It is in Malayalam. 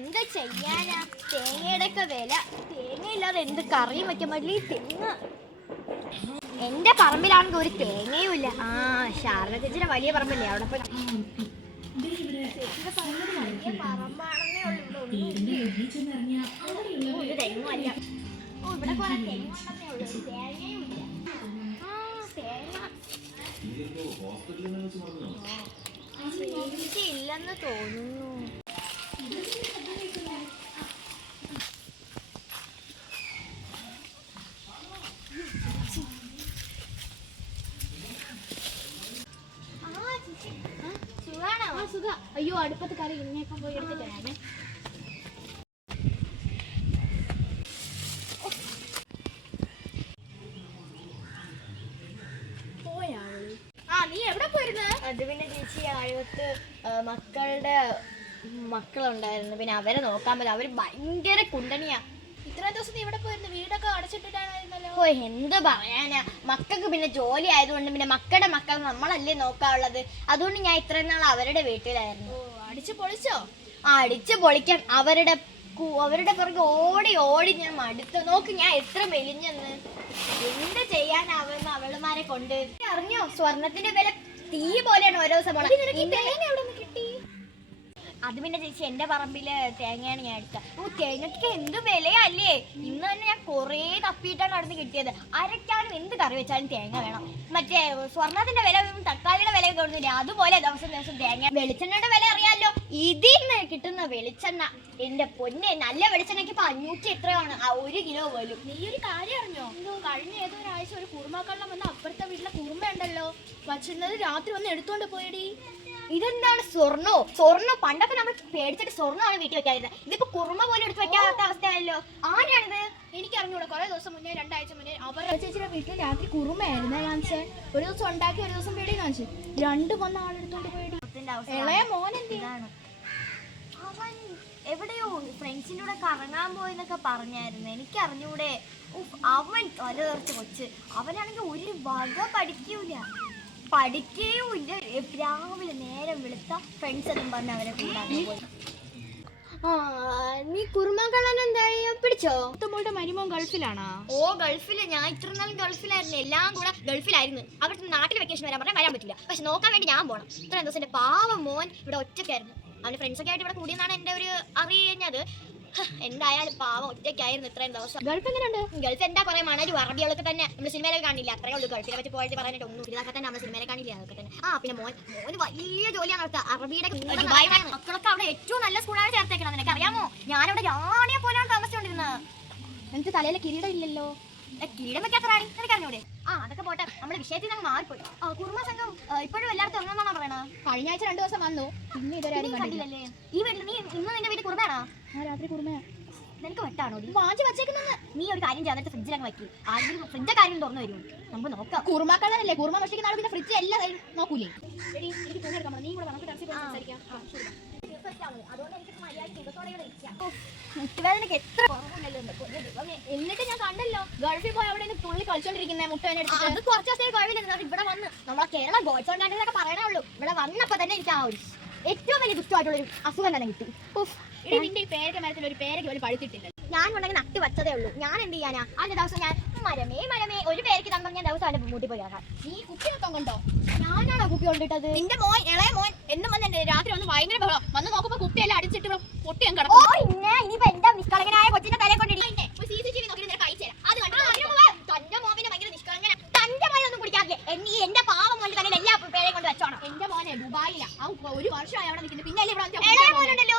എന്താ ചെയ്യാനാ? തേങ്ങയുടെ ഒക്കെ വില. തേങ്ങയില്ലാതെ എന്ത് കറിയും വെക്കാൻ പറ്റില്ല. ഈ തെങ്ങ് എന്റെ പറമ്പിലാണെങ്കിൽ ഒരു തേങ്ങയും ഇല്ല. ആ ശാരദ ചേച്ചിയുടെ വലിയ പറമ്പല്ലേ, അവിടെ പോയി ചേച്ചിയുടെ പറമ്പിൽ വലിയ പറമ്പാണെന്നേ ഉള്ളൂ. ഒരു തെങ്ങുമല്ല. ഓ ഇവിടെ കുറെ തെങ്ങുണ്ടെന്നേ ഉള്ളൂ, തേങ്ങയും ഇല്ല. ആ തേങ്ങ ചേച്ചി ഇല്ലെന്ന് തോന്നുന്നു. അയ്യോ അടുപ്പത്ത് കറി ഇന്നേപ്പം പോയി എടുത്തിട്ട് വരാമേ. നീ എവിടെ പോയിരുന്നു? അത് പിന്നെ ചേച്ചി അഴുവത്ത് മക്കളുണ്ടായിരുന്നു, പിന്നെ അവരെ നോക്കാൻ പറ്റും. അവര് ഭയങ്കര കുണ്ടണിയാ. ഇത്രയും ദിവസം നീ ഇവിടെ പോയിരുന്നു, വീടൊക്കെ അടച്ചിട്ടിട്ടാണല്ലോ. ഓ എന്ത് പറയാനാ, മക്കൾക്ക് പിന്നെ ജോലി ആയതുകൊണ്ട് പിന്നെ മക്കളുടെ മക്കൾ നമ്മളല്ലേ നോക്കാനുള്ളത്. അതുകൊണ്ട് ഞാൻ ഇത്രയും നാൾ അവരുടെ വീട്ടിലായിരുന്നു. അടിച്ചു പൊളിച്ചോ? അടിച്ചു പൊളിക്കാൻ അവരുടെ പുറകെ ഓടി ഓടി ഞാൻ മടുത്തു. നോക്ക് ഞാൻ എത്ര മെലിഞ്ഞെന്ന്. എന്ത് ചെയ്യാനാവുന്ന അവളുമാരെ കൊണ്ട്. അറിഞ്ഞോ സ്വർണത്തിന്റെ വില തീ പോലെയാണ് ഓരോ ദിവസം പോണത്. അത് പിന്നെ ചേച്ചി എന്റെ പറമ്പില് തേങ്ങയാണ് ഞാൻ എടുത്തത്. ഓ തേങ്ങയ്ക്ക് എന്ത് വിലയല്ലേ. ഇന്ന് തന്നെ ഞാൻ കുറേ തപ്പിയിട്ടാണ് അവിടുന്ന് കിട്ടിയത്. അരയ്ക്കാനും എന്ത് കറി വെച്ചാലും തേങ്ങ വേണം. മറ്റേ സ്വർണത്തിന്റെ വില തക്കാളിയുടെ വില തോന്നുന്നില്ല, അതുപോലെ ദിവസം ദിവസം തേങ്ങ. വെളിച്ചെണ്ണയുടെ വില അറിയാമല്ലോ. ഇതിൽ നിന്ന് കിട്ടുന്ന വെളിച്ചെണ്ണ എന്റെ പൊന്നെ, നല്ല വെളിച്ചെണ്ണയ്ക്ക് ഇപ്പൊ 500 എത്രയാണ് 1 കിലോ പോലും. നീ ഒരു കാര്യം അറിഞ്ഞോ? കഴിഞ്ഞ ഏതോ ഒരാഴ്ച ഒരു കുറുമാക്കള്ളം വന്ന് അപ്പുറത്തെ വീട്ടിലെ കുറുമ ഉണ്ടല്ലോ വച്ചിരുന്നത് രാത്രി വന്ന് എടുത്തോണ്ട് പോയടി. ഇതെന്താണ് സ്വർണ്ണം പണ്ടൊക്കെ നമ്മൾ പേടിച്ചിട്ട് സ്വർണ്ണമാണ് വീട്ടിൽ വെക്കാതിരുന്നത്. ഇതിപ്പോ കുറുമ പോലും എടുത്ത് വെക്കാത്ത അവസ്ഥയല്ലോ. ആരാണിത്? എനിക്ക് അറിഞ്ഞൂടാ. കുറെ ദിവസം മുന്നേ 2 ആഴ്ച മുന്നേ അവരുടെ ചേച്ചിയുടെ വീട്ടിൽ രാത്രി കുറുമയായിരുന്നു കാണിച്ചേ. ഒരു ദിവസം ഉണ്ടാക്കി ഒരു ദിവസം പേടി കാണിച്ചു. 2 വന്ന ആളെടുത്തോണ്ട് പോയടി. ഇളയ മോൻ എന്താണ്? അവൻ എവിടെയോ ഫ്രണ്ട്സിന്റെ കൂടെ കറങ്ങാൻ പോയെന്നൊക്കെ പറഞ്ഞായിരുന്നു. എനിക്ക് അറിഞ്ഞൂടെ. അവൻ തലതെറിച്ച് കൊച്ച്. അവനാണെങ്കിൽ ഒരു വക പഠിക്കുകയുമില്ല. രാവിലെ നേരം വെളുത്ത ഫ്രണ്ട്സ് എന്നും പറഞ്ഞ് അവരെ കൂടാതെ പോയി. നീ കുറുമാക്കള്ളൻ എന്തായി പിടിച്ചോ? മോളുടെ മരുമോൻ ഗൾഫിലാണോ? ഓ ഗൾഫില്. ഞാൻ ഇത്ര നാളും ഗൾഫിലായിരുന്നു. എല്ലാം കൂടെ ഗൾഫിലായിരുന്നു. അവിടുത്തെ നാട്ടിൽ വെക്കേഷൻ വരാൻ പറ്റില്ല. പക്ഷെ നോക്കാൻ വേണ്ടി ഞാൻ പോണം. ഇത്രയും ദിവസം എന്റെ പാവം മോൻ ഇവിടെ ഒറ്റയ്ക്കായിരുന്നു. അവന്റെ ഫ്രണ്ട്സൊക്കെ ആയിട്ട് ഇവിടെ കൂടിയെന്നാണ് എന്റെ ഒരു അറിഞ്ഞത്. എന്തായാലും പാവം ഒറ്റയ്ക്കായിരുന്നു ഇത്രയും ദിവസം. ഗൾഫ് എങ്ങനെയുണ്ട്? ഗൾഫ് എന്താ പറയാ, മണലും അറബികളൊക്കെ തന്നെ നമ്മൾ സിനിമയിലൊക്കെ കാണില്ല. അത്രേ ഉള്ളൂ. ഗൾഫിനെ പറ്റി പോയിട്ട് പറയാനായിട്ട് ഒന്നും ഇതൊക്കെ തന്നെ നമ്മൾ സിനിമയിലെ കാണില്ല. അതൊക്കെ തന്നെ. പിന്നെ മോന് വലിയ ജോലിയാണ് അവിടുത്തെ അറബിയുടെ മക്കളൊക്കെ അവിടെ ഏറ്റവും നല്ല സ്കൂളാണ് ചേർത്തേക്കണം. നിനക്ക് അറിയാമോ, ഞാനവിടെ യാണിയെ പോലെയാണ് താമസിച്ചുകൊണ്ടിരുന്നത്. എനിക്ക് തലയിലെ കിരീടം ഇല്ലല്ലോ. കിരീടം വെക്കാത്ത റാണി നിനക്ക് അറിഞ്ഞൂടെ? അതൊക്കെ പോട്ടെ, നമ്മുടെ വിഷയത്തിൽ നിന്ന് മാറിപ്പോയി. കുറുമ സംഘം ഇപ്പോഴും എല്ലായിടത്തും ഇറങ്ങണമെന്നാണ് പറയണത്. കഴിഞ്ഞ ആഴ്ച 2 ദിവസം വന്നു, പിന്നെ ഇതുവരെ കണ്ടില്ലല്ലേ? ഈ വീട്ടിൽ നീ ഇന്ന് നിന്റെ വീട്ടിൽ കുറുമയാണോ? രാത്രി കുറുമയാ. നിനക്ക് വെട്ടാണോ? വാങ്ങിച്ച് വെച്ചേക്കുന്നത്. നീ ഒരു കാര്യം ചെയ്യാൻ ഫ്രിഡ്ജിലങ്ങ് വയ്ക്കും. ആദ്യം ഫ്രിഡ്ജ് കാര്യം തുറന്നു വരും, നമുക്ക് നോക്കാം. കുറുമാക്കള്ളനല്ലേ, കുറുമ ഭക്ഷിക്കുന്ന ആൾ പിന്നെ ഫ്രിഡ്ജ് എല്ലാം നോക്കൂലേ? എന്നിട്ട് ഞാൻ കണ്ടല്ലോ ഗൾഫിൽ പോയി അവിടെ തുള്ളി കളിച്ചോണ്ടിരിക്കുന്ന മുട്ടേനെ. അത് കുറച്ച് ദിവസം കുഴപ്പമില്ല. ഇവിടെ വന്ന് നമ്മളെ കേരളം ഗോൾസ് ഉണ്ടാക്കുന്നതൊക്കെ പറയണേ ഉള്ളൂ. ഇവിടെ വന്നപ്പോ തന്നെ എനിക്ക് ആ ഒരു ഏറ്റവും വലിയ ദുഷ്ടമായിട്ടുള്ളൊരു അസുഖം തന്നെ കിട്ടി. നിന്റെ ഈ പേരക മരത്തിൽ ഒരു പേരയ്ക്ക് പോലും പഴുത്തിട്ടില്ല. ഞാൻ ഉണ്ടെങ്കിൽ നട്ട് വച്ചതേ ഉള്ളൂ. ഞാൻ എന്ത് ചെയ്യാനാ? അതിന്റെ ദിവസം ഞാൻ മരമേ ഒരു പേരയ്ക്ക് തമ്പം ഞാൻ ദിവസം അവന്റെ മൂട്ടി പോയി ആകാം. നീ കുപ്പി മൊത്തം കൊണ്ടോ? ഞാനാണോ കുപ്പി കൊണ്ടിട്ടത്? നിന്റെ മോൻ ഇളയ മോൻ എന്നും വന്നെ രാത്രി വന്ന് ഭയങ്കര ബഹളം. വന്ന് നോക്കുമ്പോ കുപ്പിയെല്ലാം അടിച്ചിട്ട് പൊട്ടി ഞാൻ കിടക്കും. ഇനിയിപ്പോ എന്റെ നിഷ്കളങ്കനായ കൊച്ചിന്റെ തലയെ കൊണ്ടിട്ട് CCTV നോക്കി കഴിച്ചേ. അത് തന്റെ മോനെ ഭയങ്കര നിഷ്കളങ്കന. തന്റെ മോനെ ഒന്നും കുടിക്കാറില്ലേ? എന്റെ പാവം മോന്റെ തന്നെ എല്ലാ പേരെയും കൊണ്ട് വെച്ചോണം. എന്റെ മോനെ ദുബായിലാ. 1 വർഷമായി അവിടെ നിൽക്കുന്നത്. പിന്നെ ഇളയ മോനുണ്ടല്ലോ,